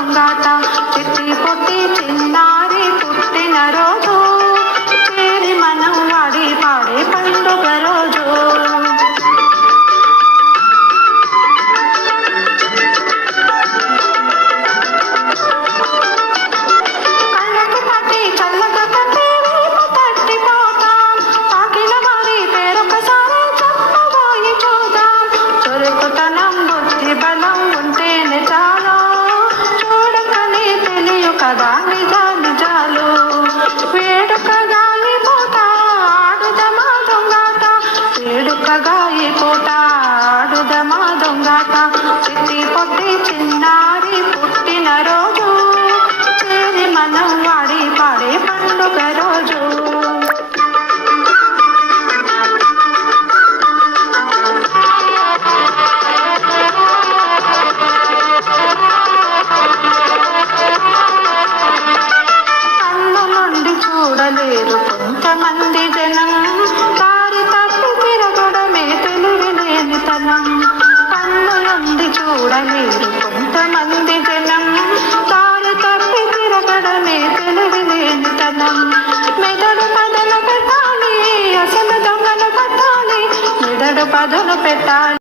ఆడుదమా చిట్టి పొట్టి చిన్నారి పుట్టిన రోజు. చేరి మనం వాడి పాడే పండుగ కదా నిజ నిజాలు వేడుక గాలిపోత ఆడుదమా దొంగాట వేడుక గాలిపోట ఆడుదమా దొంగాట చిట్టి పొట్టి చిన్నారి పుట్టిన రోజు. చేరి మనం మంది జనం దారి తప్పి తిరగడమే తెలివి లేనితనం కన్ను చూడలేరు కొంతమంది జనం దారి తప్పి తిరగడమే తెలివి లేనితనం మెదడు పదలు పెట్టాలి అసలు దొంగలు పట్టాలి మెదడు పదలు పెట్టాలి.